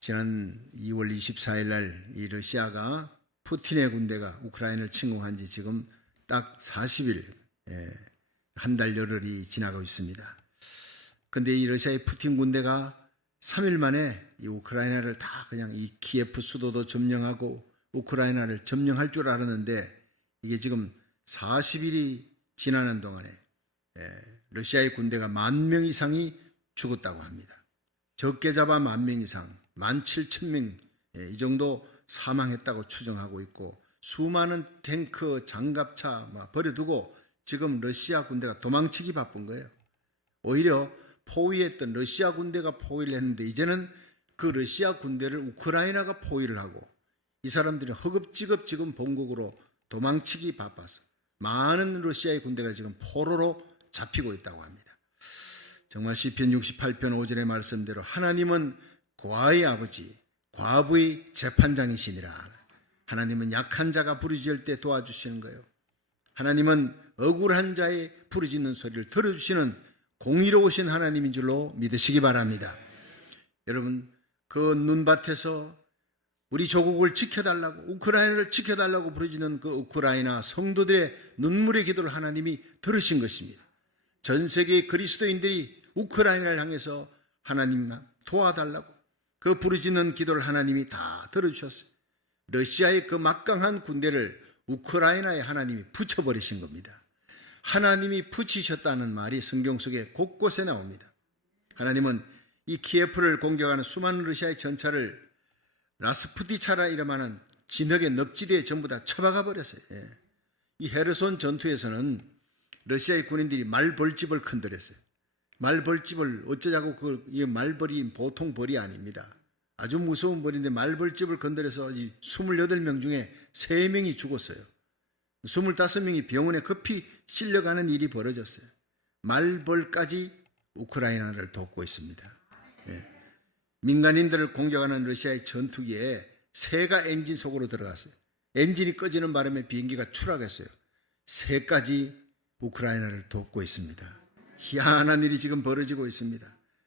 지난 2월 24일 날 이 러시아가 푸틴의 군대가 우크라이나를 침공한 지 지금 딱 40일, 한 달 열흘이 지나고 있습니다. 그런데 이 러시아의 푸틴 군대가 3일 만에 이 우크라이나를 다 그냥 이 키예프 수도도 점령하고 우크라이나를 점령할 줄 알았는데 이게 지금 40일이 지나는 동안에 러시아의 군대가 10,000명 이상이 죽었다고 합니다. 적게 잡아 10,000명 이상, 17,000명 이 정도 사망했다고 추정하고 있고, 수많은 탱크, 장갑차 버려두고 지금 러시아 군대가 도망치기 바쁜 거예요. 오히려 포위했던 러시아 군대가 포위를 했는데 이제는 그 러시아 군대를 우크라이나가 포위를 하고 이 사람들이 허겁지겁 지금 본국으로 도망치기 바빠서 많은 러시아의 군대가 지금 포로로 잡히고 있다고 합니다. 정말 시편 68편 5절의 말씀대로 하나님은 고아의 아버지, 과부의 재판장이시니라. 하나님은 약한 자가 부르짖을 때 도와주시는 거예요. 하나님은 억울한 자의 부르짖는 소리를 들어주시는 공의로우신 하나님인 줄로 믿으시기 바랍니다. 여러분, 그 눈밭에서 우리 조국을 지켜달라고, 우크라이나를 지켜달라고 부르짖는 그 우크라이나 성도들의 눈물의 기도를 하나님이 들으신 것입니다. 전 세계의 그리스도인들이 우크라이나를 향해서 하나님 도와달라고 그 부르짖는 기도를 하나님이 다 들어주셨어요. 러시아의 그 막강한 군대를 우크라이나에 하나님이 붙여버리신 겁니다. 하나님이 붙이셨다는 말이 성경 속에 곳곳에 나옵니다. 하나님은 이 키예프를 공격하는 수많은 러시아의 전차를 라스푸티차라 이름하는 진흙의 늪지대에 전부 다 쳐박아 버렸어요. 이 헤르손 전투에서는 러시아의 군인들이 말벌집을 건드렸어요. 말벌집을 어쩌자고 이 말벌이 보통 벌이 아닙니다. 아주 무서운 벌인데 말벌집을 건드려서 28명 중에 3명이 죽었어요. 25명이 병원에 급히 실려가는 일이 벌어졌어요. 말벌까지 우크라이나를 돕고 있습니다. 민간인들을 공격하는 러시아의 전투기에 새가 엔진 속으로 들어갔어요. 엔진이 꺼지는 바람에 비행기가 추락했어요. 새까지 우크라이나를 돕고 있습니다. 희한한 일이 지금 벌어지고 있습니다.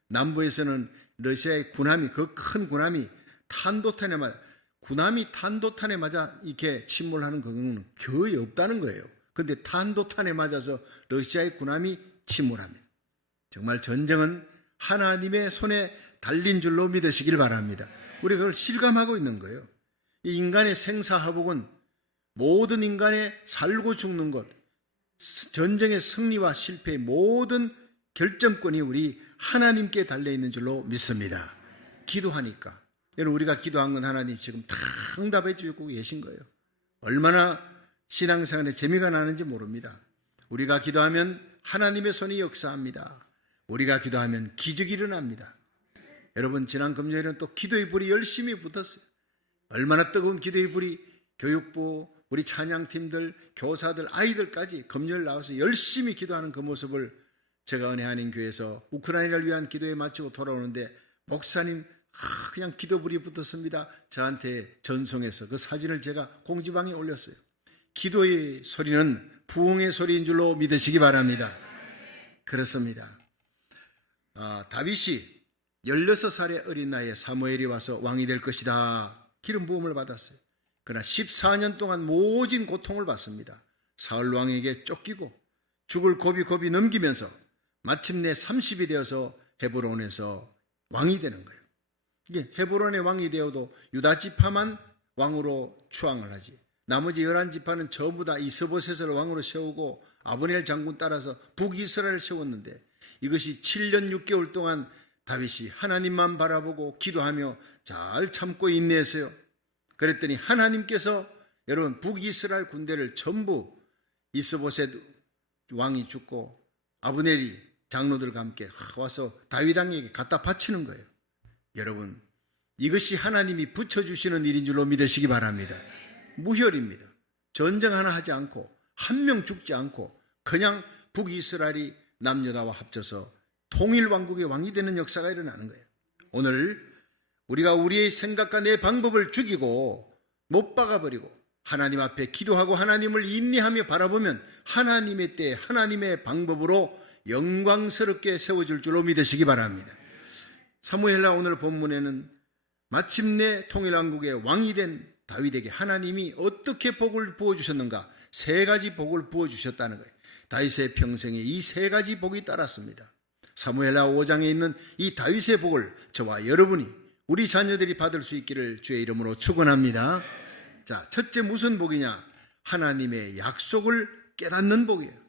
남부에서는 러시아의 군함이, 그 큰 군함이 탄도탄에 맞아, 군함이 탄도탄에 맞아 이렇게 침몰하는 경우는 거의 없다는 거예요. 그런데 탄도탄에 맞아서 러시아의 군함이 침몰합니다. 정말 전쟁은 하나님의 손에 달린 줄로 믿으시길 바랍니다. 우리가 그걸 실감하고 있는 거예요. 이 인간의 생사화복은 모든 인간의 살고 죽는 것, 전쟁의 승리와 실패의 모든 결정권이 우리 하나님께 달려있는 줄로 믿습니다. 기도하니까, 여러분, 우리가 기도한 건 하나님 지금 다 응답해 주고 계신 거예요. 얼마나 신앙생활에 재미가 나는지 모릅니다. 우리가 기도하면 하나님의 손이 역사합니다. 우리가 기도하면 기적이 일어납니다. 여러분, 지난 금요일은 또 기도의 불이 열심히 붙었어요. 얼마나 뜨거운 기도의 불이, 교육부, 우리 찬양팀들, 교사들, 아이들까지 금요일 나와서 열심히 기도하는 그 모습을 제가 은혜 한인 교회에서 우크라이나를 위한 기도에 마치고 돌아오는데 목사님 그냥 기도불이 붙었습니다. 저한테 전송해서 그 사진을 제가 공지방에 올렸어요. 기도의 소리는 부흥의 소리인 줄로 믿으시기 바랍니다. 그렇습니다. 다윗이 16살의 어린 나이에 사무엘이 와서 왕이 될 것이다 기름 부음을 받았어요. 그러나 14년 동안 모진 고통을 받습니다. 사울 왕에게 쫓기고 죽을 고비 넘기면서 마침내 30이 되어서 헤브론에서 왕이 되는 거예요. 이게 헤브론의 왕이 되어도 유다 지파만 왕으로 추앙을 하지, 나머지 11지파는 전부 다 이스보셋을 왕으로 세우고 아브넬 장군 따라서 북이스라엘을 세웠는데, 이것이 7년 6개월 동안 다윗이 하나님만 바라보고 기도하며 잘 참고 인내했어요. 그랬더니 하나님께서 여러분 북이스라엘 군대를 전부 이스보셋 왕이 죽고 아브넬이 장로들과 함께 와서 다윗 왕에게 갖다 바치는 거예요. 여러분, 이것이 하나님이 붙여주시는 일인 줄로 믿으시기 바랍니다. 무혈입니다. 전쟁 하나 하지 않고 한 명 죽지 않고 그냥 북이스라엘이 남유다와 합쳐서 통일왕국의 왕이 되는 역사가 일어나는 거예요. 오늘 우리가 우리의 생각과 내 방법을 죽이고 못 박아버리고 하나님 앞에 기도하고 하나님을 인내하며 바라보면 하나님의 때 하나님의 방법으로 영광스럽게 세워질 줄로 믿으시기 바랍니다. 사무엘하 오늘 본문에는 마침내 통일왕국의 왕이 된 다윗에게 하나님이 어떻게 복을 부어주셨는가? 세 가지 복을 부어주셨다는 거예요. 다윗의 평생에 이 세 가지 복이 따랐습니다. 사무엘하 5장에 있는 이 다윗의 복을 저와 여러분이, 우리 자녀들이 받을 수 있기를 주의 이름으로 축원합니다. 자, 첫째 무슨 복이냐? 하나님의 약속을 깨닫는 복이에요.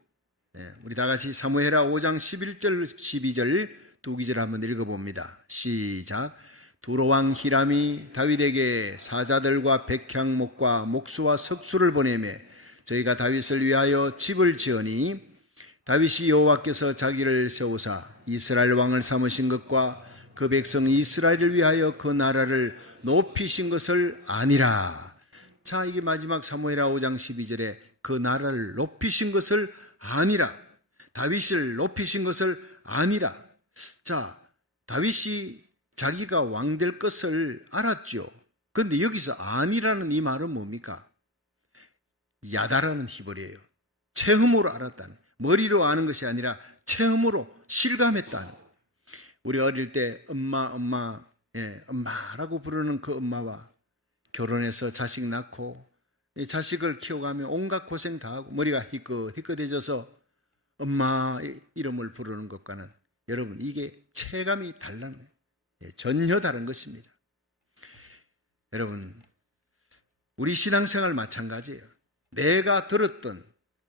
우리 다 같이 사무엘하 5장 11절 12절 두 구절 한번 읽어봅니다. 시작. 두로왕 히람이 다윗에게 사자들과 백향목과 목수와 석수를 보내매 저희가 다윗을 위하여 집을 지으니 다윗이 여호와께서 자기를 세우사 이스라엘 왕을 삼으신 것과 그 백성 이스라엘을 위하여 그 나라를 높이신 것을 아니라. 자, 이게 마지막 사무엘하 5장 12절에 그 나라를 높이신 것을 아니라, 다윗을 높이신 것을 아니라. 자, 다윗이 자기가 왕 될 것을 알았죠. 그런데 여기서 아니라는 이 말은 뭡니까? 야다라는 히브리예요. 체험으로 알았다는, 머리로 아는 것이 아니라 체험으로 실감했다는. 우리 어릴 때 엄마라고 부르는 그 엄마와 결혼해서 자식 낳고 자식을 키워가며 온갖 고생 다 하고 머리가 희끗희끗해져서 엄마 이름을 부르는 것과는 여러분 이게 체감이 다르다는 거예요. 전혀 다른 것입니다. 여러분, 우리 신앙생활 마찬가지예요. 내가 들었던,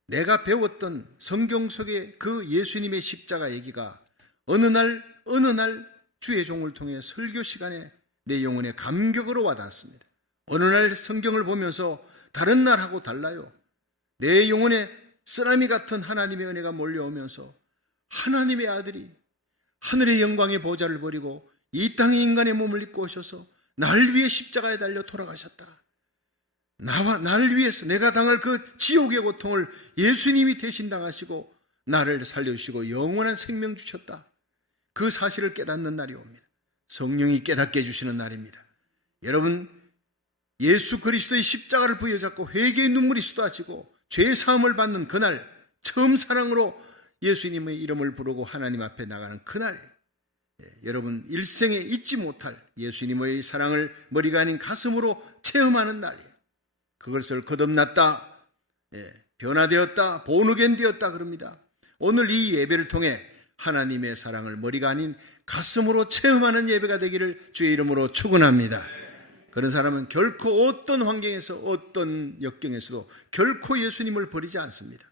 내가 배웠던 성경 속의 그 예수님의 십자가 얘기가 어느 날 주의 종을 통해 설교 시간에 내 영혼에 감격으로 와닿았습니다. 어느 날 성경을 보면서 다른 날하고 달라요. 내 영혼에 쓰나미 같은 하나님의 은혜가 몰려오면서 하나님의 아들이 하늘의 영광의 보좌를 버리고 이 땅에 인간의 몸을 입고 오셔서 날 위해 십자가에 달려 돌아가셨다. 나를 위해서 내가 당할 그 지옥의 고통을 예수님이 대신 당하시고 나를 살려주시고 영원한 생명 주셨다. 그 사실을 깨닫는 날이 옵니다. 성령이 깨닫게 해주시는 날입니다. 여러분, 예수 그리스도의 십자가를 부여잡고 회개의 눈물이 쏟아지고 죄 사함을 받는 그날, 처음 사랑으로 예수님의 이름을 부르고 하나님 앞에 나가는 그날에 여러분 일생에 잊지 못할 예수님의 사랑을 머리가 아닌 가슴으로 체험하는 날이에요. 그것을 거듭났다, 변화되었다, 본어겐 되었다 그럽니다. 오늘 이 예배를 통해 하나님의 사랑을 머리가 아닌 가슴으로 체험하는 예배가 되기를 주의 이름으로 축원합니다. 그런 사람은 결코 어떤 환경에서 어떤 역경에서도 결코 예수님을 버리지 않습니다.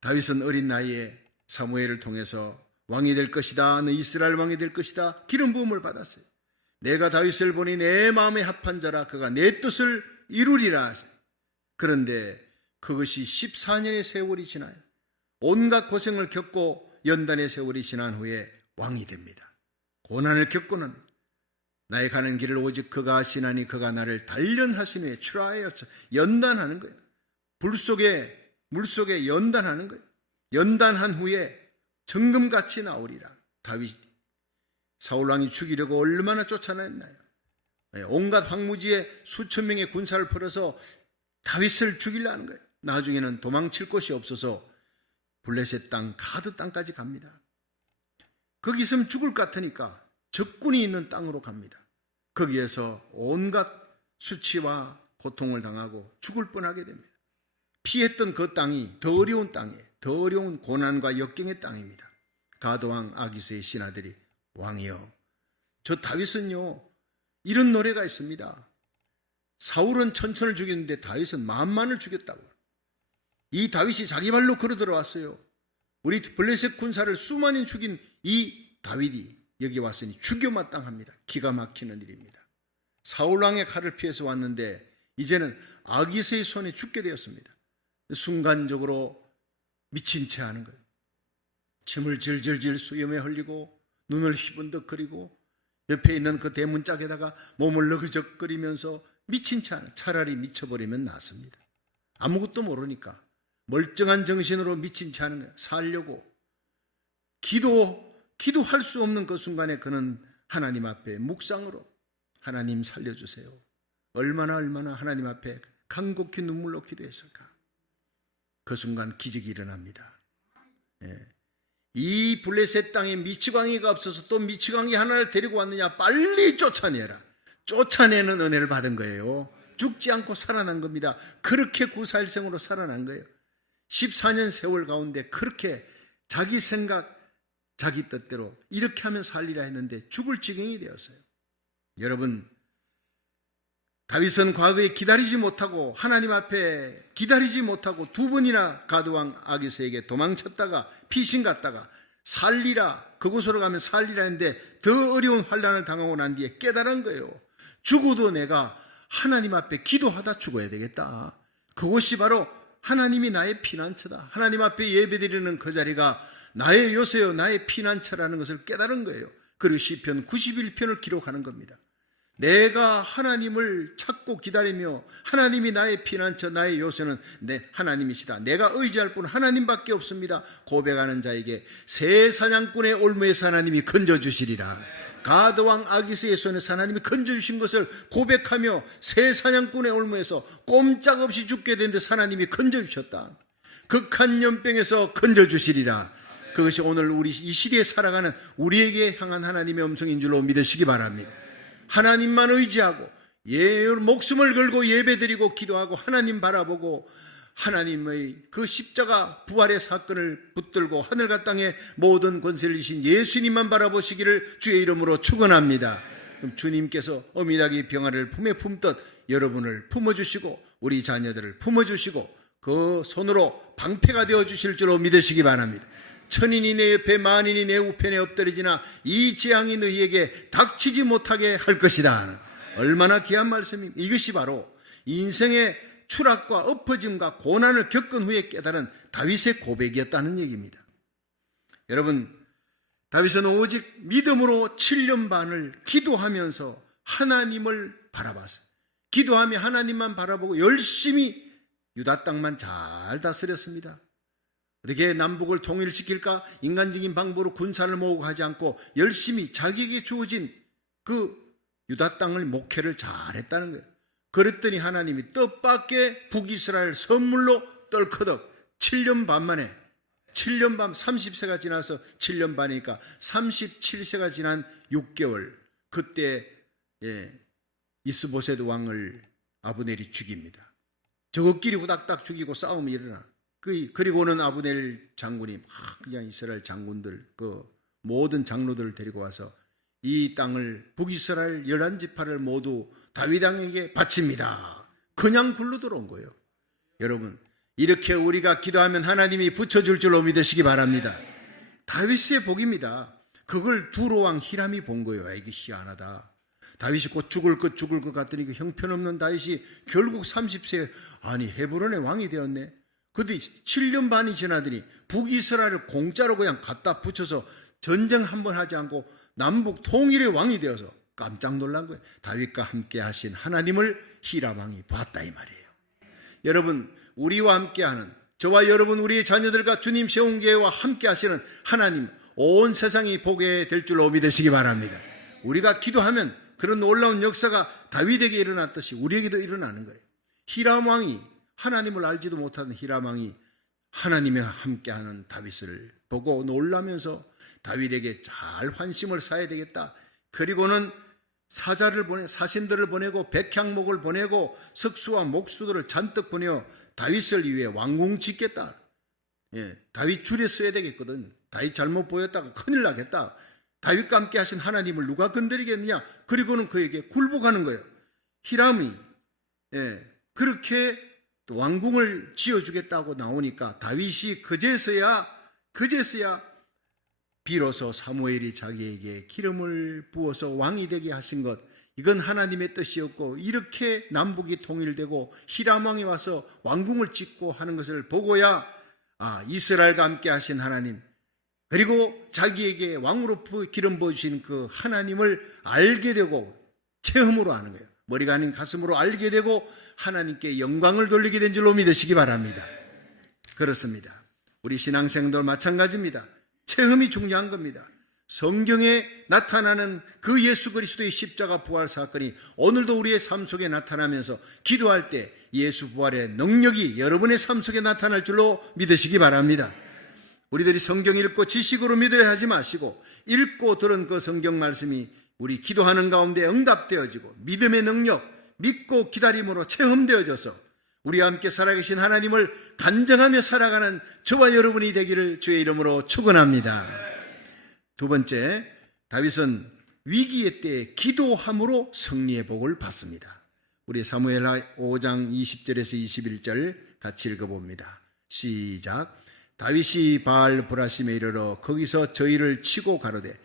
다윗은 어린 나이에 사무엘을 통해서 왕이 될 것이다, 너 이스라엘 왕이 될 것이다 기름 부음을 받았어요. 내가 다윗을 보니 내 마음에 합한 자라, 그가 내 뜻을 이루리라 하세요. 그런데 그것이 14년의 세월이 지나요. 온갖 고생을 겪고 연단의 세월이 지난 후에 왕이 됩니다. 고난을 겪고는 나의 가는 길을 오직 그가 아시나니 그가 나를 단련하신 후에 출하하여서 연단하는 거예요. 물속에 연단하는 거예요. 연단한 후에 정금같이 나오리라. 다윗, 사울왕이 죽이려고 얼마나 쫓아냈나요? 온갖 황무지에 수천 명의 군사를 풀어서 다윗을 죽이려 하는 거예요. 나중에는 도망칠 곳이 없어서 블레셋 땅, 가드 땅까지 갑니다. 거기 있으면 죽을 것 같으니까 적군이 있는 땅으로 갑니다. 거기에서 온갖 수치와 고통을 당하고 죽을 뻔하게 됩니다. 피했던 그 땅이 더 어려운 땅이에요. 더 어려운 고난과 역경의 땅입니다. 가드왕 아기스의 신하들이, 왕이여, 저 다윗은요 이런 노래가 있습니다. 사울은 천천을 죽였는데 다윗은 만만을 죽였다고. 이 다윗이 자기 발로 걸어 들어왔어요. 우리 블레셋 군사를 수많이 죽인 이 다윗이 여기 왔으니 죽여마땅합니다. 기가 막히는 일입니다. 사울왕의 칼을 피해서 왔는데 이제는 아기스의 손에 죽게 되었습니다. 순간적으로 미친 채 하는 거예요. 침을 질질질 수염에 흘리고 눈을 휘번덕거리고 옆에 있는 그 대문짝에다가 몸을 너그적거리면서 미친 채 하는, 차라리 미쳐버리면 낫습니다. 아무것도 모르니까 멀쩡한 정신으로 미친 채 하는 거예요. 살려고 기도할 수 없는 그 순간에 그는 하나님 앞에 묵상으로 하나님 살려주세요. 얼마나 하나님 앞에 간곡히 눈물로 기도했을까. 그 순간 기적이 일어납니다. 이 블레셋 땅에 미치광이가 없어서 또 미치광이 하나를 데리고 왔느냐, 빨리 쫓아내라. 쫓아내는 은혜를 받은 거예요. 죽지 않고 살아난 겁니다. 그렇게 구사일생으로 살아난 거예요. 14년 세월 가운데 그렇게 자기 생각, 자기 뜻대로 이렇게 하면 살리라 했는데 죽을 지경이 되었어요. 여러분, 다윗은 과거에 기다리지 못하고 하나님 앞에 기다리지 못하고 두 번이나 가드왕 아기스에게 도망쳤다가 피신 갔다가 살리라, 그곳으로 가면 살리라 했는데 더 어려운 환난을 당하고 난 뒤에 깨달은 거예요. 죽어도 내가 하나님 앞에 기도하다 죽어야 되겠다. 그곳이 바로 하나님이 나의 피난처다. 하나님 앞에 예배드리는 그 자리가 나의 요새요, 나의 피난처라는 것을 깨달은 거예요. 그리고 시편 91편을 기록하는 겁니다. 내가 하나님을 찾고 기다리며 하나님이 나의 피난처, 나의 요새는 내 하나님이시다. 내가 의지할 분은 하나님밖에 없습니다. 고백하는 자에게 새 사냥꾼의 올무에서 하나님이 건져주시리라. 가드왕 아기스의 손에서 하나님이 건져주신 것을 고백하며 새 사냥꾼의 올무에서 꼼짝없이 죽게 된 데서 하나님이 건져주셨다. 극한 연병에서 건져주시리라. 그것이 오늘 우리 이 시대에 살아가는 우리에게 향한 하나님의 음성인 줄로 믿으시기 바랍니다. 하나님만 의지하고 목숨을 걸고 예배드리고 기도하고 하나님 바라보고 하나님의 그 십자가 부활의 사건을 붙들고 하늘과 땅의 모든 권세를 지신 예수님만 바라보시기를 주의 이름으로 축원합니다. 그럼 주님께서 어미닭이 병아를 품에 품듯 여러분을 품어주시고 우리 자녀들을 품어주시고 그 손으로 방패가 되어주실 줄로 믿으시기 바랍니다. 천인이 내 옆에 만인이 내 우편에 엎드리지나 이 재앙이 너희에게 닥치지 못하게 할 것이다. 얼마나 귀한 말씀입니다. 이것이 바로 인생의 추락과 엎어짐과 고난을 겪은 후에 깨달은 다윗의 고백이었다는 얘기입니다. 여러분, 다윗은 오직 믿음으로 7년 반을 기도하면서 하나님을 바라봤어요. 기도하며 하나님만 바라보고 열심히 유다 땅만 잘 다스렸습니다. 어떻게 남북을 통일시킬까? 인간적인 방법으로 군사를 모으고 하지 않고 열심히 자기에게 주어진 그 유다 땅을 목회를 잘했다는 거예요. 그랬더니 하나님이 뜻밖의 북이스라엘 선물로 떨커덕 7년 반 만에 7년 반 30세가 지나서 7년 반이니까 37세가 지난 6개월 그때 이스보셋 왕을 아브넬이 죽입니다. 저것끼리 후닥닥 죽이고 싸움이 일어나. 그리고는 아브넬 장군이 그냥 이스라엘 장군들 그 모든 장로들을 데리고 와서 이 땅을 북이스라엘 11지파를 모두 다윗 왕에게 바칩니다. 그냥 굴러 들어온 거예요. 여러분, 이렇게 우리가 기도하면 하나님이 붙여줄 줄로 믿으시기 바랍니다. 다윗의 복입니다. 그걸 두로왕 히람이 본 거예요. 이게 희한하다. 다윗이 곧 죽을 것 같더니 그 형편없는 다윗이 결국 30세에 아니 헤브론의 왕이 되었네. 그런데 7년 반이 지나더니 북이스라엘을 공짜로 그냥 갖다 붙여서 전쟁 한번 하지 않고 남북 통일의 왕이 되어서 깜짝 놀란 거예요. 다윗과 함께 하신 하나님을 히람 왕이 봤다 이 말이에요. 여러분, 우리와 함께하는 저와 여러분 우리의 자녀들과 주님 세운 교회와 함께 하시는 하나님, 온 세상이 보게 될 줄로 믿으시기 바랍니다. 우리가 기도하면 그런 놀라운 역사가 다윗에게 일어났듯이 우리에게도 일어나는 거예요. 히람 왕이 하나님을 알지도 못하는 히람 왕이 하나님과 함께하는 다윗을 보고 놀라면서 다윗에게 잘 환심을 사야 되겠다. 그리고는 사신들을 보내고 백향목을 보내고 석수와 목수들을 잔뜩 보내어 다윗을 위해 왕궁 짓겠다. 다윗 줄에 써야 되겠거든. 다윗 잘못 보였다가 큰일 나겠다. 다윗과 함께 하신 하나님을 누가 건드리겠느냐. 그리고는 그에게 굴복하는 거예요. 히람이 그렇게 왕궁을 지어주겠다고 나오니까 다윗이 그제서야 비로소 사무엘이 자기에게 기름을 부어서 왕이 되게 하신 것, 이건 하나님의 뜻이었고 이렇게 남북이 통일되고 히람 왕이 와서 왕궁을 짓고 하는 것을 보고야 이스라엘과 함께 하신 하나님, 그리고 자기에게 왕으로 기름 부어주신 그 하나님을 알게 되고 체험으로 하는 거예요. 머리가 아닌 가슴으로 알게 되고 하나님께 영광을 돌리게 된 줄로 믿으시기 바랍니다. 그렇습니다. 우리 신앙생도 마찬가지입니다. 체험이 중요한 겁니다. 성경에 나타나는 그 예수 그리스도의 십자가 부활 사건이 오늘도 우리의 삶 속에 나타나면서 기도할 때 예수 부활의 능력이 여러분의 삶 속에 나타날 줄로 믿으시기 바랍니다. 우리들이 성경 읽고 지식으로 믿으려 하지 마시고 읽고 들은 그 성경 말씀이 우리 기도하는 가운데 응답되어지고 믿음의 능력, 믿고 기다림으로 체험되어져서 우리와 함께 살아계신 하나님을 간증하며 살아가는 저와 여러분이 되기를 주의 이름으로 축원합니다. 두 번째, 다윗은 위기의 때에 기도함으로 승리의 복을 받습니다. 우리 사무엘하 5장 20절에서 21절 같이 읽어봅니다. 시작. 다윗이 바알 브라심에 이르러 거기서 저희를 치고 가로되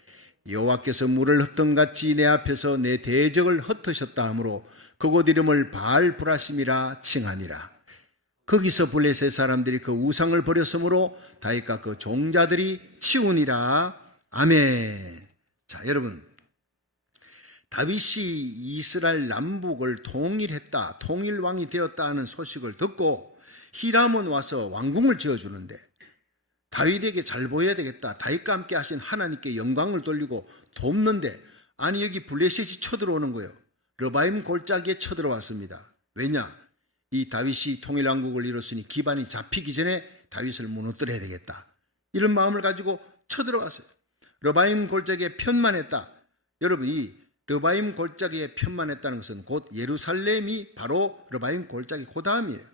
여호와께서 물을 흩던같이 내 앞에서 내 대적을 흩으셨다 하므로 그곳 이름을 바알 브라심이라 칭하니라. 거기서 블레셋 사람들이 그 우상을 버렸으므로 다윗과 그 종자들이 치우니라. 아멘. 자, 여러분, 다윗이 이스라엘 남북을 통일했다, 통일왕이 되었다 하는 소식을 듣고 히람은 와서 왕궁을 지어주는데 다윗에게 잘 보여야 되겠다, 다윗과 함께 하신 하나님께 영광을 돌리고 돕는데, 아니 여기 블레셋이 쳐들어오는 거예요. 르바임 골짜기에 쳐들어왔습니다. 왜냐? 이 다윗이 통일왕국을 이뤘으니 기반이 잡히기 전에 다윗을 무너뜨려야 되겠다, 이런 마음을 가지고 쳐들어왔어요. 르바임 골짜기에 편만했다. 여러분, 이 르바임 골짜기에 편만했다는 것은 곧 예루살렘이 바로 르바임 골짜기 그 다음이에요.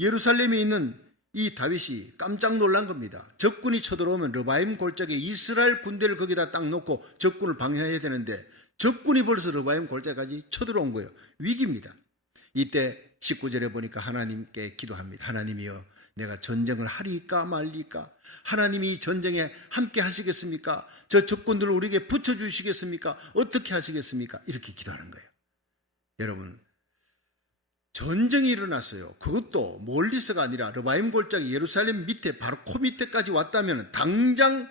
예루살렘에 있는 이 다윗이 깜짝 놀란 겁니다. 적군이 쳐들어오면 르바임 골짜기에 이스라엘 군대를 거기다 딱 놓고 적군을 방해해야 되는데 적군이 벌써 르바임 골짜기까지 쳐들어온 거예요. 위기입니다. 이때 19절에 보니까 하나님께 기도합니다. 하나님이여, 내가 전쟁을 하리까 말리까? 하나님이 이 전쟁에 함께 하시겠습니까? 저 적군들을 우리에게 붙여주시겠습니까? 어떻게 하시겠습니까? 이렇게 기도하는 거예요. 여러분, 전쟁이 일어났어요. 그것도 멀리서가 아니라 르바임 골짜기 예루살렘 밑에 바로 코 밑에까지 왔다면 당장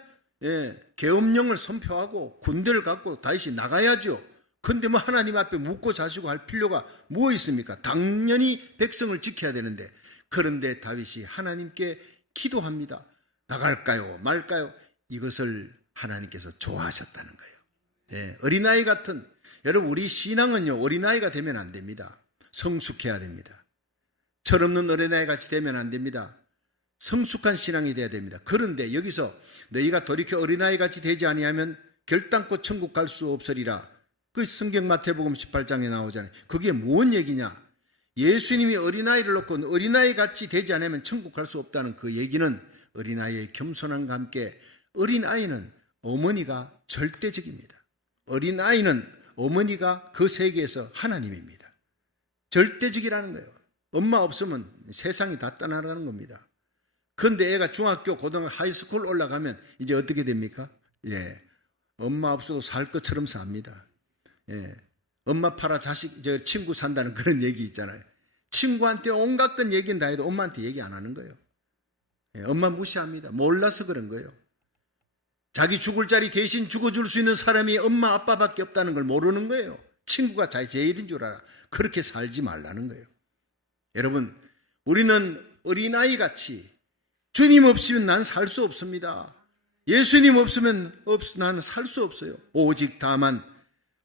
계엄령을 선포하고 군대를 갖고 다윗이 나가야죠. 근데 뭐 하나님 앞에 묻고 자시고 할 필요가 뭐 있습니까? 당연히 백성을 지켜야 되는데, 그런데 다윗이 하나님께 기도합니다. 나갈까요 말까요? 이것을 하나님께서 좋아하셨다는 거예요. 어린아이 같은, 여러분, 우리 신앙은요, 어린아이가 되면 안 됩니다. 성숙해야 됩니다. 철없는 어린아이 같이 되면 안 됩니다. 성숙한 신앙이 돼야 됩니다. 그런데 여기서 너희가 돌이켜 어린아이 같이 되지 아니하면 결단코 천국 갈 수 없으리라, 그 성경 마태복음 18장에 나오잖아요. 그게 뭔 얘기냐? 예수님이 어린아이를 놓고 어린아이 같이 되지 않으면 천국 갈 수 없다는 그 얘기는 어린아이의 겸손함과 함께, 어린아이는 어머니가 절대적입니다. 어린아이는 어머니가 그 세계에서 하나님입니다. 절대적이라는 거예요. 엄마 없으면 세상이 다 떠나가는 겁니다. 그런데 애가 중학교, 고등학교, 하이스쿨 올라가면 이제 어떻게 됩니까? 엄마 없어도 살 것처럼 삽니다. 엄마 팔아 친구 산다는 그런 얘기 있잖아요. 친구한테 온갖 건 얘기는 다 해도 엄마한테 얘기 안 하는 거예요. 엄마 무시합니다. 몰라서 그런 거예요. 자기 죽을 자리 대신 죽어줄 수 있는 사람이 엄마 아빠밖에 없다는 걸 모르는 거예요. 친구가 제일인 줄 알아. 그렇게 살지 말라는 거예요. 여러분, 우리는 어린아이 같이 주님 없이면 난 살 수 없습니다. 예수님 없으면 나는 살 수 없어요. 오직 다만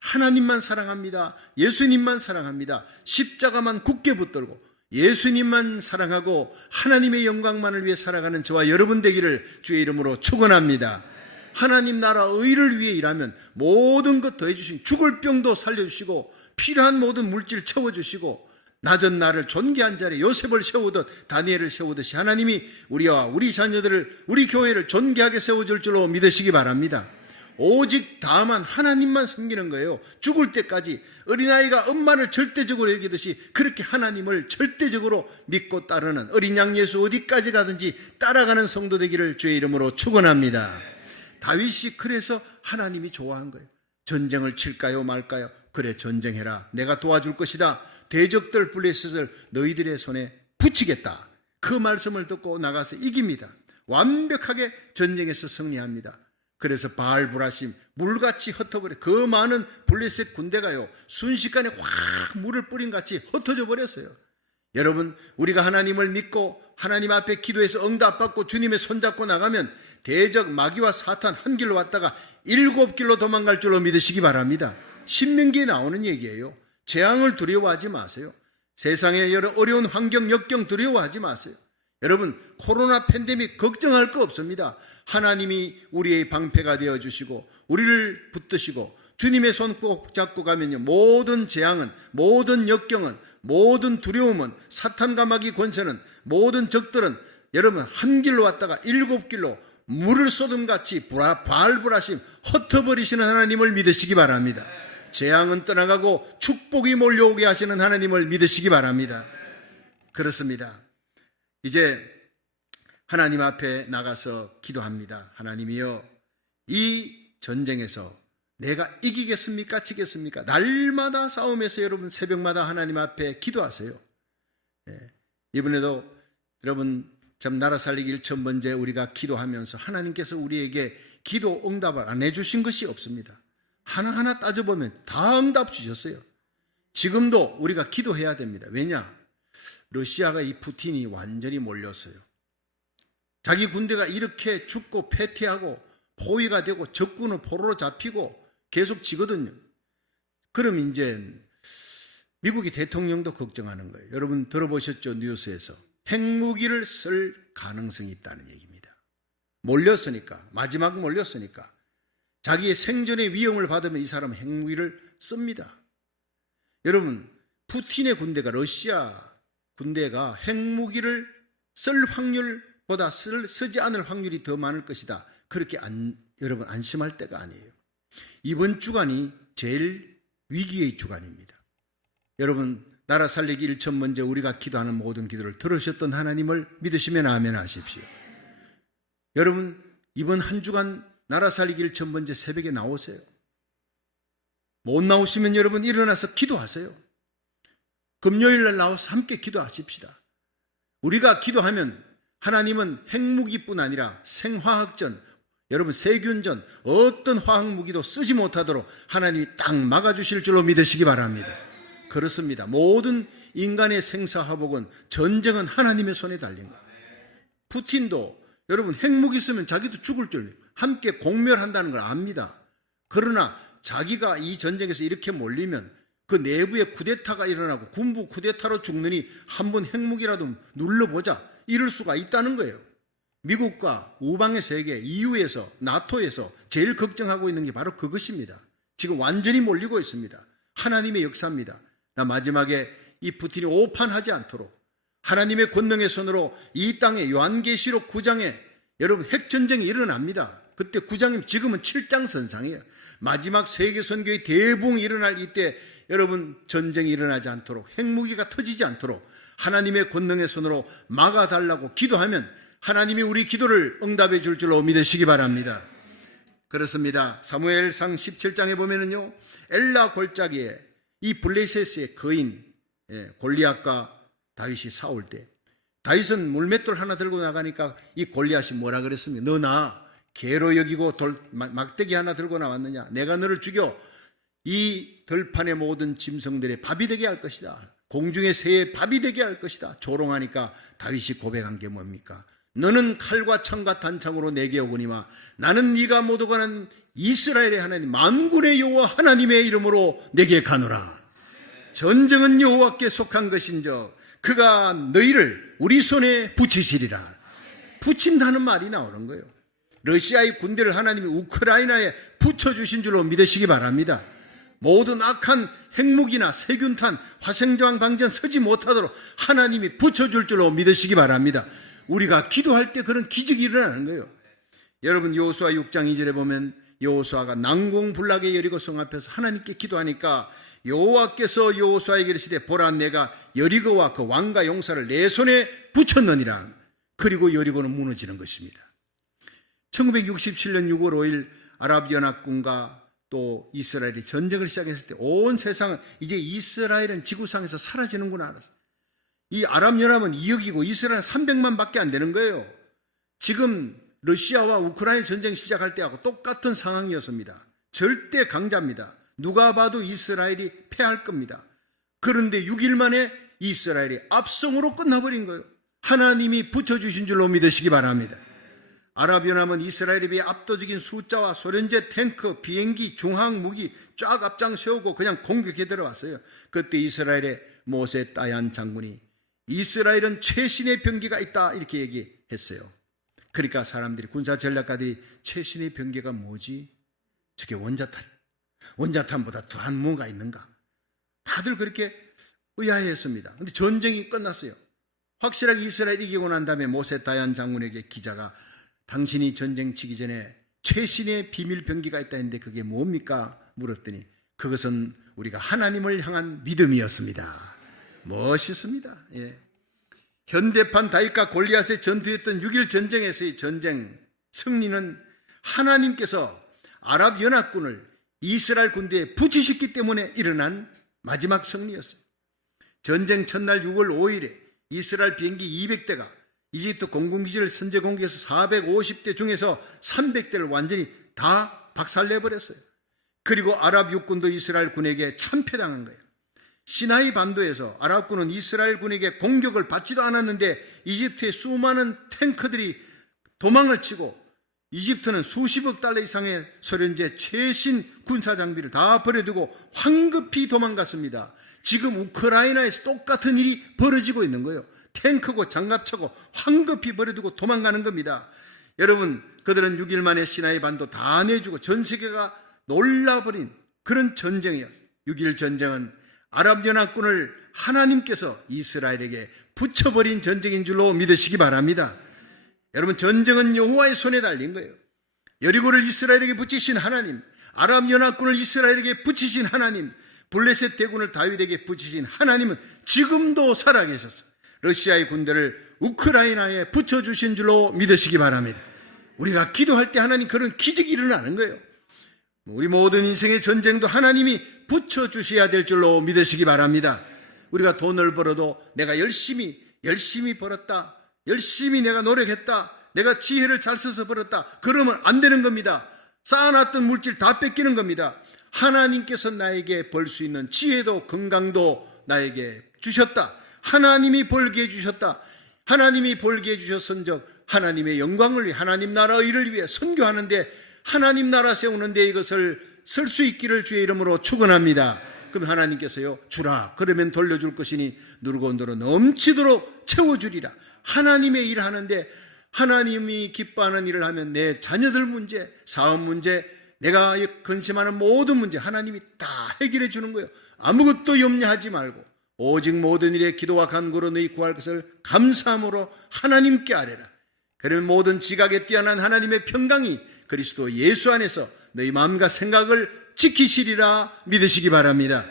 하나님만 사랑합니다. 예수님만 사랑합니다. 십자가만 굳게 붙들고 예수님만 사랑하고 하나님의 영광만을 위해 살아가는 저와 여러분 되기를 주의 이름으로 축원합니다. 하나님 나라 의를 위해 일하면 모든 것 더해주신, 죽을 병도 살려주시고 필요한 모든 물질 채워주시고 낮은 나를 존귀한 자리에 요셉을 세우듯 다니엘을 세우듯이 하나님이 우리와 우리 자녀들을, 우리 교회를 존귀하게 세워줄 줄로 믿으시기 바랍니다. 오직 다만 하나님만 섬기는 거예요. 죽을 때까지 어린아이가 엄마를 절대적으로 여기듯이 그렇게 하나님을 절대적으로 믿고 따르는 어린 양 예수 어디까지 가든지 따라가는 성도 되기를 주의 이름으로 축원합니다. 다윗이 그래서 하나님이 좋아한 거예요. 전쟁을 칠까요 말까요? 그래, 전쟁해라. 내가 도와줄 것이다. 대적들 블레셋을 너희들의 손에 붙이겠다. 그 말씀을 듣고 나가서 이깁니다. 완벽하게 전쟁에서 승리합니다. 그래서 바알 브라심, 물같이 흩어버려, 그 많은 블레셋 군대가요 순식간에 확 물을 뿌린 같이 흩어져 버렸어요. 여러분, 우리가 하나님을 믿고 하나님 앞에 기도해서 응답받고 주님의 손잡고 나가면 대적 마귀와 사탄 한 길로 왔다가 7길로 도망갈 줄로 믿으시기 바랍니다. 신명기에 나오는 얘기예요. 재앙을 두려워하지 마세요. 세상의 여러 어려운 환경, 역경 두려워하지 마세요. 여러분, 코로나 팬데믹 걱정할 거 없습니다. 하나님이 우리의 방패가 되어주시고 우리를 붙드시고 주님의 손 꼭 잡고 가면요, 모든 재앙은, 모든 역경은, 모든 두려움은, 사탄과 마귀 권세는, 모든 적들은 여러분 한 길로 왔다가 7길로 물을 쏟음같이 발불하심 흩어버리시는 하나님을 믿으시기 바랍니다. 재앙은 떠나가고 축복이 몰려오게 하시는 하나님을 믿으시기 바랍니다. 그렇습니다. 이제 하나님 앞에 나가서 기도합니다. 하나님이여, 이 전쟁에서 내가 이기겠습니까? 지겠습니까? 날마다 싸움에서 여러분 새벽마다 하나님 앞에 기도하세요. 이번에도 여러분 참 나라 살리기 1,000번째 우리가 기도하면서 하나님께서 우리에게 기도 응답을 안 해주신 것이 없습니다. 하나하나 따져보면 다 응답 주셨어요. 지금도 우리가 기도해야 됩니다. 왜냐? 러시아가 이 푸틴이 완전히 몰렸어요. 자기 군대가 이렇게 죽고 패퇴하고 포위가 되고 적군은 포로로 잡히고 계속 지거든요. 그럼 이제 미국의 대통령도 걱정하는 거예요. 여러분 들어보셨죠? 뉴스에서. 핵무기를 쓸 가능성이 있다는 얘기입니다. 몰렸으니까, 마지막 몰렸으니까 자기의 생존의 위험을 받으면 이 사람은 핵무기를 씁니다. 여러분, 푸틴의 군대가, 러시아 군대가 핵무기를 쓸 확률보다 쓰지 않을 확률이 더 많을 것이다. 그렇게 여러분 안심할 때가 아니에요. 이번 주간이 제일 위기의 주간입니다. 여러분, 나라 살리기 1,000번째 우리가 기도하는 모든 기도를 들으셨던 하나님을 믿으시면 아멘 하십시오. 여러분, 이번 한 주간 나라 살리기 1,000번째 새벽에 나오세요. 못 나오시면 여러분 일어나서 기도하세요. 금요일 날 나와서 함께 기도하십시다. 우리가 기도하면 하나님은 핵무기뿐 아니라 생화학전, 여러분 세균전, 어떤 화학무기도 쓰지 못하도록 하나님이 딱 막아주실 줄로 믿으시기 바랍니다. 그렇습니다. 모든 인간의 생사화복은, 전쟁은 하나님의 손에 달린 거예요. 푸틴도 여러분 핵무기 쓰면 자기도 죽을 줄 함께 공멸한다는 걸 압니다. 그러나 자기가 이 전쟁에서 이렇게 몰리면 그 내부에 쿠데타가 일어나고 군부 쿠데타로 죽느니 한번 핵무기라도 눌러보자, 이럴 수가 있다는 거예요. 미국과 우방의 세계, EU에서, 나토에서 제일 걱정하고 있는 게 바로 그것입니다. 지금 완전히 몰리고 있습니다. 하나님의 역사입니다. 나 마지막에 이 푸틴이 오판하지 않도록 하나님의 권능의 손으로 이 땅에 요한계시록 9장에 여러분 핵전쟁이 일어납니다. 그때 9장이면 지금은 7장 선상이에요. 마지막 세계선교의 대붕이 일어날 이때 여러분 전쟁이 일어나지 않도록, 핵무기가 터지지 않도록 하나님의 권능의 손으로 막아달라고 기도하면 하나님이 우리 기도를 응답해 줄 줄로 믿으시기 바랍니다. 그렇습니다. 사무엘상 17장에 보면은요, 엘라 골짜기에 이 블레셋의 거인 골리앗과 다윗이 싸울 때 다윗은 물맷돌 하나 들고 나가니까 이 골리앗이 뭐라 그랬습니까? 너 나 개로 여기고 막대기 하나 들고 나왔느냐? 내가 너를 죽여 이 들판의 모든 짐승들의 밥이 되게 할 것이다. 공중의 새의 밥이 되게 할 것이다. 조롱하니까 다윗이 고백한 게 뭡니까? 너는 칼과 창과 단창으로 내게 오거니와 나는 네가 못 오가는 이스라엘의 하나님 만군의 여호와 하나님의 이름으로 내게 가노라. 전쟁은 여호와께 속한 것인즉 그가 너희를 우리 손에 붙이시리라. 붙인다는 말이 나오는 거예요. 러시아의 군대를 하나님이 우크라이나에 붙여주신 줄로 믿으시기 바랍니다. 모든 악한 핵무기나 세균탄, 화생저항 방전 서지 못하도록 하나님이 붙여줄 줄로 믿으시기 바랍니다. 우리가 기도할 때 그런 기적이 일어나는 거예요. 여러분 여호수아 6장 2절에 보면 여호수아가 난공불락의 여리고성 앞에서 하나님께 기도하니까 여호와께서 여호수아에게 이르시되 보라 내가 여리고와 그 왕과 용사를 내 손에 붙였느니라. 그리고 여리고는 무너지는 것입니다. 1967년 6월 5일 아랍연합군과 또 이스라엘이 전쟁을 시작했을 때 온 세상은 이제 이스라엘은 지구상에서 사라지는구나 알았어요. 이 아랍연합은 2억이고 이스라엘은 300만 밖에 안 되는 거예요. 지금 러시아와 우크라이나 전쟁 시작할 때하고 똑같은 상황이었습니다. 절대 강자입니다. 누가 봐도 이스라엘이 패할 겁니다. 그런데 6일 만에 이스라엘이 압승으로 끝나버린 거예요. 하나님이 붙여주신 줄로 믿으시기 바랍니다. 아랍연합은 이스라엘에 비해 압도적인 숫자와 소련제 탱크, 비행기, 중항무기 쫙 앞장 세우고 그냥 공격해 들어왔어요. 그때 이스라엘의 모세 따얀 장군이 이스라엘은 최신의 병기가 있다 이렇게 얘기했어요. 그러니까 사람들이, 군사 전략가들이 최신의 병기가 뭐지? 저게 원자탄. 원자탄보다 더한 뭔가 있는가? 다들 그렇게 의아해했습니다. 그런데 전쟁이 끝났어요. 확실하게 이스라엘이 이기고 난 다음에 모세 다얀 장군에게 기자가 당신이 전쟁 치기 전에 최신의 비밀 병기가 있다 했는데 그게 뭡니까? 물었더니 그것은 우리가 하나님을 향한 믿음이었습니다. 멋있습니다. 예. 현대판 다윗과 골리앗의 전투였던 6.1 전쟁에서의 전쟁 승리는 하나님께서 아랍 연합군을 이스라엘 군대에 붙이셨기 때문에 일어난 마지막 승리였어요. 전쟁 첫날 6월 5일에 이스라엘 비행기 200대가 이집트 공군기지를 선제 공격해서 450대 중에서 300대를 완전히 다 박살내버렸어요. 그리고 아랍 육군도 이스라엘 군에게 참패당한 거예요. 시나이 반도에서 아랍군은 이스라엘 군에게 공격을 받지도 않았는데 이집트의 수많은 탱크들이 도망을 치고 이집트는 수십억 달러 이상의 소련제 최신 군사 장비를 다 버려두고 황급히 도망갔습니다. 지금 우크라이나에서 똑같은 일이 벌어지고 있는 거예요. 탱크고 장갑차고 황급히 버려두고 도망가는 겁니다. 여러분, 그들은 6일 만에 시나이 반도 다 내주고 전 세계가 놀라버린 그런 전쟁이었어요. 6.1 전쟁은 아랍연합군을 하나님께서 이스라엘에게 붙여버린 전쟁인 줄로 믿으시기 바랍니다. 여러분, 전쟁은 여호와의 손에 달린 거예요. 여리고를 이스라엘에게 붙이신 하나님, 아랍연합군을 이스라엘에게 붙이신 하나님, 블레셋 대군을 다윗에게 붙이신 하나님은 지금도 살아계셔서 러시아의 군대를 우크라이나에 붙여주신 줄로 믿으시기 바랍니다. 우리가 기도할 때 하나님 그런 기적이 일어나는 거예요. 우리 모든 인생의 전쟁도 하나님이 붙여주셔야 될 줄로 믿으시기 바랍니다. 우리가 돈을 벌어도 내가 열심히 벌었다, 열심히 내가 노력했다, 내가 지혜를 잘 써서 벌었다, 그러면 안 되는 겁니다. 쌓아놨던 물질 다 뺏기는 겁니다. 하나님께서 나에게 벌 수 있는 지혜도 건강도 나에게 주셨다. 하나님이 벌게 해주셨다. 하나님이 벌게 해주셨은즉 하나님의 영광을 위해, 하나님 나라의 일을 위해 선교하는데, 하나님 나라 세우는데 이것을 쓸 수 있기를 주의 이름으로 축원합니다. 그럼 하나님께서요, 주라 그러면 돌려줄 것이니 누르고 온도로 넘치도록 채워주리라. 하나님의 일을 하는데, 하나님이 기뻐하는 일을 하면 내 자녀들 문제, 사업 문제, 내가 근심하는 모든 문제 하나님이 다 해결해 주는 거예요. 아무것도 염려하지 말고 오직 모든 일에 기도와 간구로 너희 구할 것을 감사함으로 하나님께 아뢰라. 그러면 모든 지각에 뛰어난 하나님의 평강이 그리스도 예수 안에서 너희 마음과 생각을 지키시리라 믿으시기 바랍니다.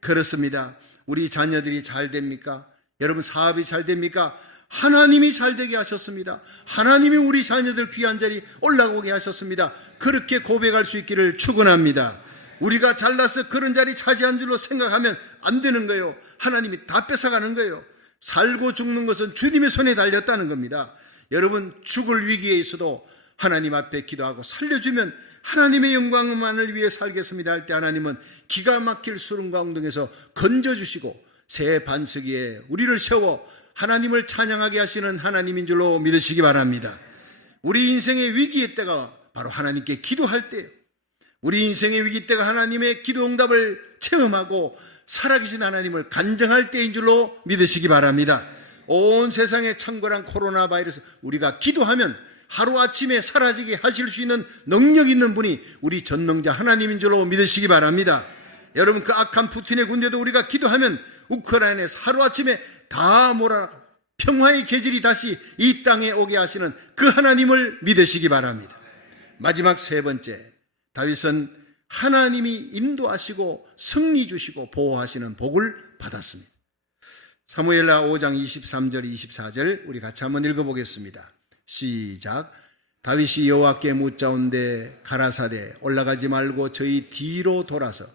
그렇습니다. 우리 자녀들이 잘 됩니까? 여러분 사업이 잘 됩니까? 하나님이 잘 되게 하셨습니다. 하나님이 우리 자녀들 귀한 자리 올라오게 하셨습니다. 그렇게 고백할 수 있기를 축원합니다. 우리가 잘나서 그런 자리 차지한 줄로 생각하면 안 되는 거예요. 하나님이 다 뺏어가는 거예요. 살고 죽는 것은 주님의 손에 달렸다는 겁니다. 여러분, 죽을 위기에 있어도 하나님 앞에 기도하고 살려주면 하나님의 영광만을 위해 살겠습니다 할 때 하나님은 기가 막힐 수렁과 웅덩에서 건져주시고 새 반석 위에 우리를 세워 하나님을 찬양하게 하시는 하나님인 줄로 믿으시기 바랍니다. 우리 인생의 위기의 때가 바로 하나님께 기도할 때예요. 우리 인생의 위기 때가 하나님의 기도 응답을 체험하고 살아계신 하나님을 간증할 때인 줄로 믿으시기 바랍니다. 온 세상에 창궐한 코로나 바이러스, 우리가 기도하면 하루아침에 사라지게 하실 수 있는 능력 있는 분이 우리 전능자 하나님인 줄로 믿으시기 바랍니다. 여러분, 그 악한 푸틴의 군대도 우리가 기도하면 우크라이나에서 하루아침에 다 몰아나고 평화의 계절이 다시 이 땅에 오게 하시는 그 하나님을 믿으시기 바랍니다. 마지막 세 번째, 다윗은 하나님이 인도하시고 승리 주시고 보호하시는 복을 받았습니다. 사무엘하 5장 23절 24절 우리 같이 한번 읽어보겠습니다. 시작. 다윗이 여호와께 묻자온데 가라사대 올라가지 말고 저희 뒤로 돌아서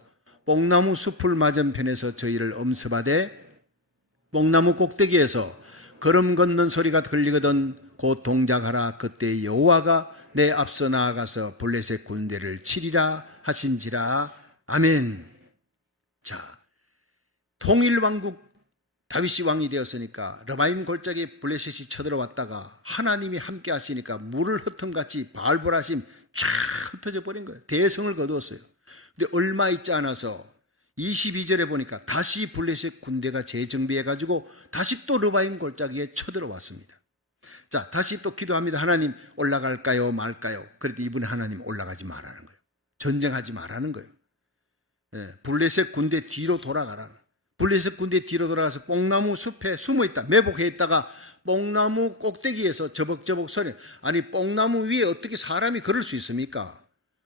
뽕나무 숲을 맞은편에서 저희를 엄습하되 뽕나무 꼭대기에서 걸음 걷는 소리가 들리거든 곧 동작하라. 그때 여호와가 내 앞서 나아가서 블레셋 군대를 치리라 하신지라. 아멘. 자, 통일왕국 다윗이 왕이 되었으니까 르바임 골짜기에 블레셋이 쳐들어왔다가 하나님이 함께 하시니까 물을 흩음같이 발벌하심 쫙 흩어져 버린 거예요. 대성을 거두었어요. 근데 얼마 있지 않아서 22절에 보니까 다시 블레셋 군대가 재정비해가지고 다시 또 르바임 골짜기에 쳐들어왔습니다. 자, 다시 또 기도합니다. 하나님 올라갈까요 말까요? 그래도 이번에 하나님 올라가지 말라는 거예요. 전쟁하지 말라는 거예요. 블레셋 군대 뒤로 돌아가라는. 블레셋 군대 뒤로 돌아가서 뽕나무 숲에 숨어있다, 매복해 있다가 뽕나무 꼭대기에서 저벅저벅 소리. 아니, 뽕나무 위에 어떻게 사람이 걸을 수 있습니까?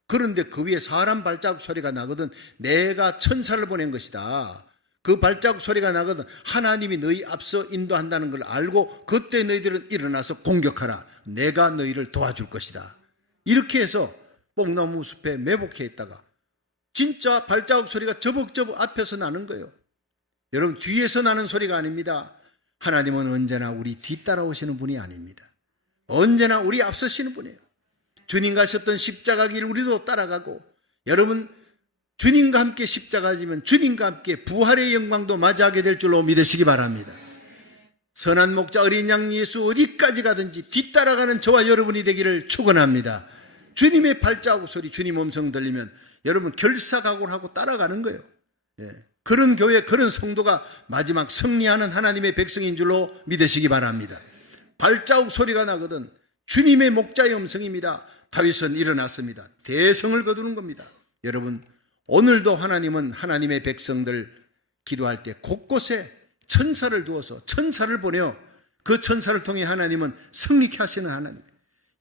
그런데 그 위에 사람 발자국 소리가 나거든. 내가 천사를 보낸 것이다. 그 발자국 소리가 나거든. 하나님이 너희 앞서 인도한다는 걸 알고 그때 너희들은 일어나서 공격하라. 내가 너희를 도와줄 것이다. 이렇게 해서 뽕나무 숲에 매복해 있다가 진짜 발자국 소리가 저벅저벅 앞에서 나는 거예요. 여러분, 뒤에서 나는 소리가 아닙니다. 하나님은 언제나 우리 뒤따라오시는 분이 아닙니다. 언제나 우리 앞서시는 분이에요. 주님 가셨던 십자가 길 우리도 따라가고, 여러분 주님과 함께 십자가 지면 주님과 함께 부활의 영광도 맞이하게 될 줄로 믿으시기 바랍니다. 선한 목자 어린 양 예수 어디까지 가든지 뒤따라가는 저와 여러분이 되기를 축원합니다. 주님의 발자국 소리, 주님 음성 들리면 여러분 결사각오를 하고 따라가는 거예요. 그런 교회, 그런 성도가 마지막 승리하는 하나님의 백성인 줄로 믿으시기 바랍니다. 발자국 소리가 나거든. 주님의 목자의 음성입니다. 다윗은 일어났습니다. 대성을 거두는 겁니다. 여러분, 오늘도 하나님은 하나님의 백성들 기도할 때 곳곳에 천사를 두어서 천사를 보내어 그 천사를 통해 하나님은 승리케 하시는 하나님.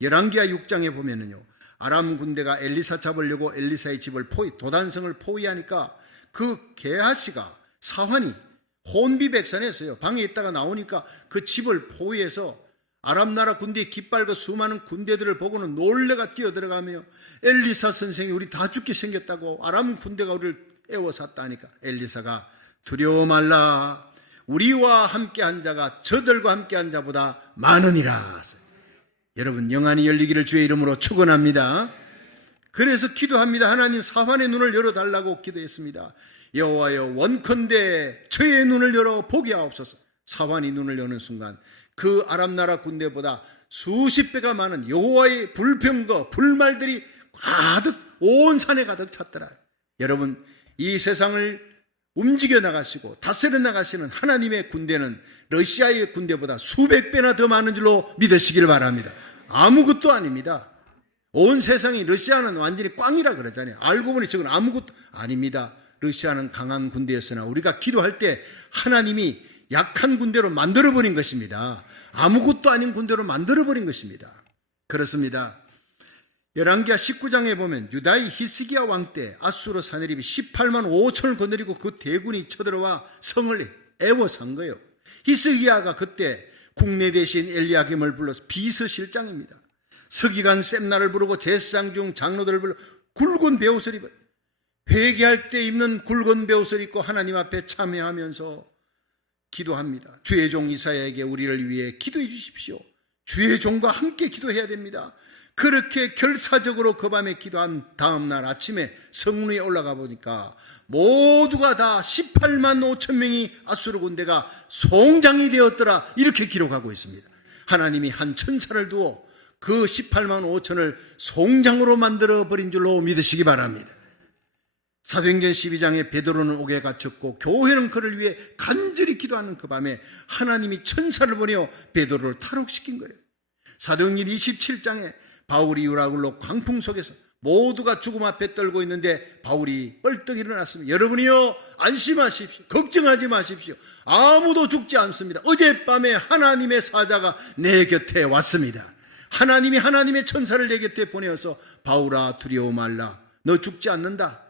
열왕기하 6장에 보면은요, 아람 군대가 엘리사 잡으려고 엘리사의 집을 도단성을 포위하니까 그 게하시가 사환이 혼비백산했어요. 방에 있다가 나오니까 그 집을 포위해서 아람 나라 군대의 깃발과 수많은 군대들을 보고는 놀래가 뛰어들어가며 엘리사 선생이 우리 다 죽게 생겼다고, 아람 군대가 우리를 애워쌌다 하니까 엘리사가 두려워 말라, 우리와 함께한 자가 저들과 함께한 자보다 많으니라. 여러분, 영안이 열리기를 주의 이름으로 축원합니다. 그래서 기도합니다. 하나님 사환의 눈을 열어달라고 기도했습니다. 여호와여, 원컨대 저의 눈을 열어 보게 하옵소서. 사환이 눈을 여는 순간 그 아람 나라 군대보다 수십 배가 많은 여호와의 불평과 불말들이 가득 온 산에 가득 찼더라. 여러분, 이 세상을 움직여 나가시고 다스려 나가시는 하나님의 군대는 러시아의 군대보다 수백 배나 더 많은 줄로 믿으시길 바랍니다. 아무것도 아닙니다. 온 세상이 러시아는 완전히 꽝이라 그러잖아요. 알고 보니 저건 아무것도 아닙니다. 러시아는 강한 군대였으나 우리가 기도할 때 하나님이 약한 군대로 만들어버린 것입니다. 아무것도 아닌 군대로 만들어버린 것입니다. 그렇습니다. 열왕기하 19장에 보면 유다의 히스기야 왕 때 아수르 사내립이 18만 5천을 거느리고 그 대군이 쳐들어와 성을 애워싼 거예요. 히스기야가 그때 국내 대신 엘리야김을 불러서 비서실장입니다. 서기관 셈나를 부르고 제사장 중 장로들을 불러 굵은 베옷을 입어요. 회개할 때 입는 굵은 베옷을 입고 하나님 앞에 참여하면서 기도합니다. 주의 종 이사야에게 우리를 위해 기도해 주십시오. 주의 종과 함께 기도해야 됩니다. 그렇게 결사적으로 그 밤에 기도한 다음 날 아침에 성문에 올라가 보니까 모두가 다 18만 5천 명이 아수르 군대가 송장이 되었더라, 이렇게 기록하고 있습니다. 하나님이 한 천사를 두어 그 18만 5천을 송장으로 만들어버린 줄로 믿으시기 바랍니다. 사도행전 12장에 베드로는 옥에 갇혔고 교회는 그를 위해 간절히 기도하는 그 밤에 하나님이 천사를 보내어 베드로를 탈옥시킨 거예요. 사도행전 27장에 바울이 유라굴로 광풍 속에서 모두가 죽음 앞에 떨고 있는데 바울이 벌떡 일어났습니다. 여러분이요, 안심하십시오. 걱정하지 마십시오. 아무도 죽지 않습니다. 어젯밤에 하나님의 사자가 내 곁에 왔습니다. 하나님이 하나님의 천사를 내 곁에 보내어서 바울아, 두려워 말라. 너 죽지 않는다.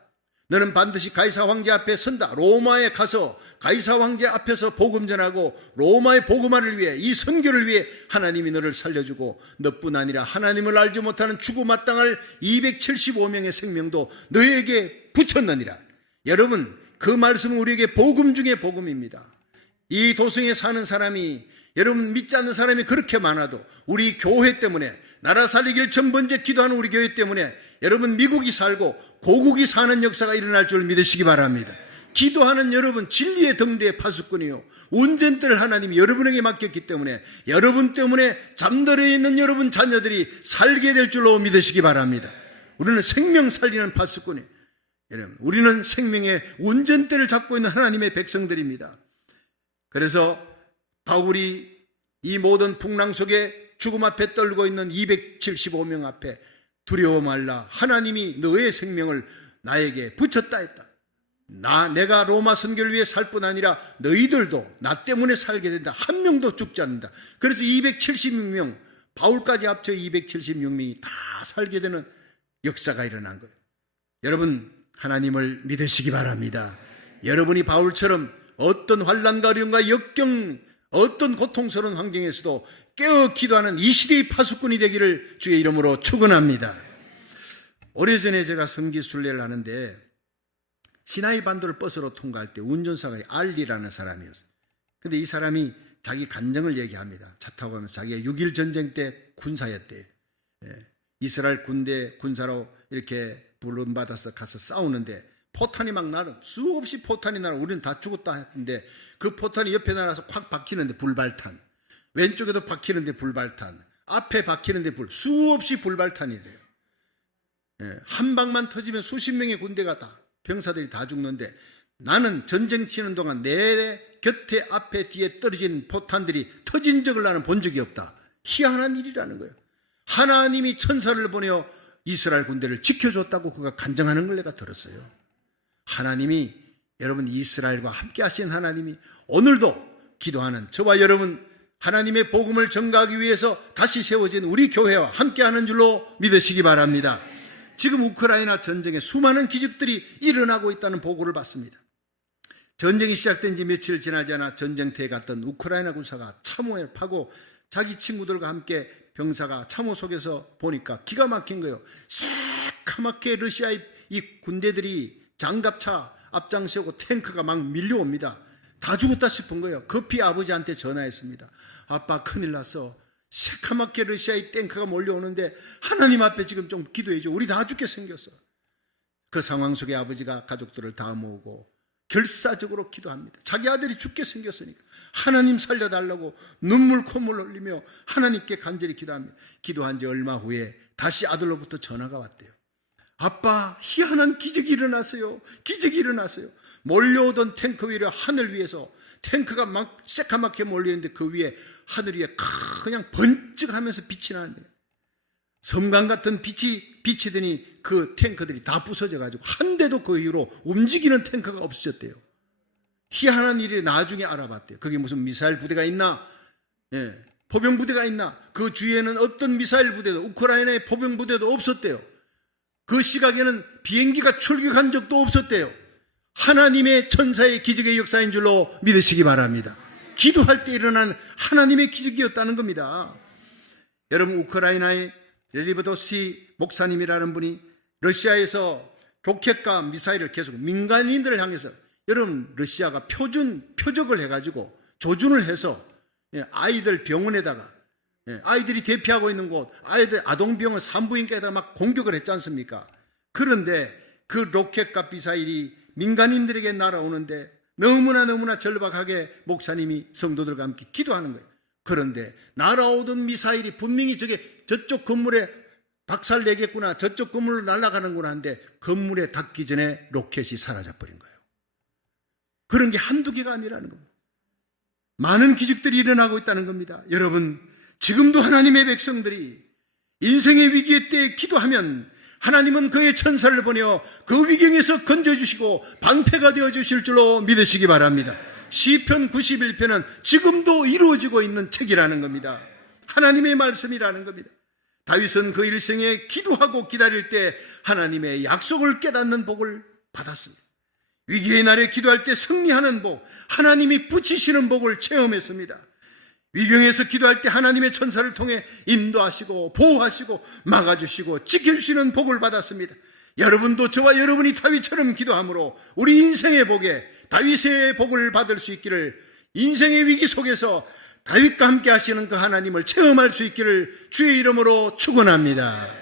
너는 반드시 가이사 황제 앞에 선다. 로마에 가서 가이사 황제 앞에서 복음 전하고 로마의 복음화를 위해, 이 선교를 위해 하나님이 너를 살려주고 너뿐 아니라 하나님을 알지 못하는 죽음 마땅할 275명의 생명도 너에게 붙였느니라. 여러분, 그 말씀은 우리에게 복음 중에 복음입니다. 이 도성에 사는 사람이, 여러분 믿지 않는 사람이 그렇게 많아도 우리 교회 때문에, 나라 살리기를 전번째 기도하는 우리 교회 때문에 여러분 미국이 살고 고국이 사는 역사가 일어날 줄 믿으시기 바랍니다. 기도하는 여러분, 진리의 등대의 파수꾼이요, 운전대를 하나님이 여러분에게 맡겼기 때문에 여러분 때문에 잠들어 있는 여러분 자녀들이 살게 될 줄로 믿으시기 바랍니다. 우리는 생명 살리는 파수꾼이에요. 여러분, 우리는 생명의 운전대를 잡고 있는 하나님의 백성들입니다. 그래서 바울이 이 모든 풍랑 속에 죽음 앞에 떨고 있는 275명 앞에 두려워 말라. 하나님이 너의 생명을 나에게 붙였다 했다. 내가 로마 선교를 위해 살 뿐 아니라 너희들도 나 때문에 살게 된다. 한 명도 죽지 않는다. 그래서 276명, 바울까지 합쳐 276명이 다 살게 되는 역사가 일어난 거예요. 여러분, 하나님을 믿으시기 바랍니다. 여러분이 바울처럼 어떤 환난과 어려움과 역경, 어떤 고통스러운 환경에서도 깨어 기도하는 이 시대의 파수꾼이 되기를 주의 이름으로 축원합니다. 오래전에 제가 성지순례를 하는데 시나이 반도를 버스로 통과할 때 운전사가 알리라는 사람이었어요. 근데 이 사람이 자기 간증을 얘기합니다. 차 타고 가면서 자기가 6.1 전쟁 때 군사였대요. 이스라엘 군대 군사로 이렇게 부름받아서 가서 싸우는데 포탄이 막 날아, 수없이 포탄이 날아. 우리는 다 죽었다 했는데 그 포탄이 옆에 날아서 콱 박히는데 불발탄, 왼쪽에도 박히는데 불발탄, 앞에 박히는데 수없이 불발탄이래요. 한 방만 터지면 수십 명의 군대가 다, 병사들이 다 죽는데 나는 전쟁 치는 동안 내 곁에 앞에 뒤에 떨어진 포탄들이 터진 적을 나는 본 적이 없다. 희한한 일이라는 거예요. 하나님이 천사를 보내어 이스라엘 군대를 지켜줬다고 그가 간증하는 걸 내가 들었어요. 하나님이, 여러분, 이스라엘과 함께 하신 하나님이 오늘도 기도하는 저와 여러분, 하나님의 복음을 전가하기 위해서 다시 세워진 우리 교회와 함께하는 줄로 믿으시기 바랍니다. 지금 우크라이나 전쟁에 수많은 기적들이 일어나고 있다는 보고를 받습니다. 전쟁이 시작된 지 며칠 지나지 않아 전쟁터에 갔던 우크라이나 군사가 참호에 파고 자기 친구들과 함께 병사가 참호 속에서 보니까 기가 막힌 거예요. 새카맣게 러시아의 이 군대들이 장갑차 앞장서고 탱크가 막 밀려옵니다. 다 죽었다 싶은 거예요. 급히 아버지한테 전화했습니다. 아빠, 큰일 났어. 새카맣게 러시아의 탱크가 몰려오는데 하나님 앞에 지금 좀 기도해줘. 우리 다 죽게 생겼어. 그 상황 속에 아버지가 가족들을 다 모으고 결사적으로 기도합니다. 자기 아들이 죽게 생겼으니까 하나님 살려달라고 눈물 콧물 흘리며 하나님께 간절히 기도합니다. 기도한 지 얼마 후에 다시 아들로부터 전화가 왔대요. 아빠, 희한한 기적이 일어났어요. 기적이 일어났어요. 몰려오던 탱크 위로 하늘 위에서 탱크가 막 새카맣게 몰려있는데 그 위에 하늘 위에 그냥 번쩍하면서 빛이 나는데 섬광 같은 빛이 비치더니 그 탱크들이 다 부서져가지고 한 대도 그 이후로 움직이는 탱크가 없어졌대요. 희한한 일이 나중에 알아봤대요. 그게 무슨 미사일 부대가 있나? 포병 부대가 있나? 그 주위에는 어떤 미사일 부대도, 우크라이나의 포병 부대도 없었대요. 그 시각에는 비행기가 출격한 적도 없었대요. 하나님의 천사의 기적의 역사인 줄로 믿으시기 바랍니다. 기도할 때 일어난 하나님의 기적이었다는 겁니다. 여러분, 우크라이나의 렐리브도시 목사님이라는 분이 러시아에서 로켓과 미사일을 계속 민간인들을 향해서, 여러분, 러시아가 표적을 해가지고 조준을 해서 아이들 병원에다가, 아이들이 대피하고 있는 곳, 아이들 아동병원 산부인과에다가 막 공격을 했지 않습니까? 그런데 그 로켓과 미사일이 민간인들에게 날아오는데 너무나 절박하게 목사님이 성도들과 함께 기도하는 거예요. 그런데 날아오던 미사일이 분명히 저쪽 건물에 박살 내겠구나, 저쪽 건물로 날아가는구나 하는데 건물에 닿기 전에 로켓이 사라져버린 거예요. 그런 게 한두 개가 아니라는 겁니다. 많은 기적들이 일어나고 있다는 겁니다. 여러분, 지금도 하나님의 백성들이 인생의 위기의 때에 기도하면 하나님은 그의 천사를 보내어 그 위경에서 건져주시고 방패가 되어주실 줄로 믿으시기 바랍니다. 시편 91편은 지금도 이루어지고 있는 책이라는 겁니다. 하나님의 말씀이라는 겁니다. 다윗은 그 일생에 기도하고 기다릴 때 하나님의 약속을 깨닫는 복을 받았습니다. 위기의 날에 기도할 때 승리하는 복, 하나님이 붙이시는 복을 체험했습니다. 위경에서 기도할 때 하나님의 천사를 통해 인도하시고 보호하시고 막아주시고 지켜주시는 복을 받았습니다. 여러분도 저와 여러분이 다윗처럼 기도함으로 우리 인생의 복에 다윗의 복을 받을 수 있기를, 인생의 위기 속에서 다윗과 함께 하시는 그 하나님을 체험할 수 있기를 주의 이름으로 축원합니다.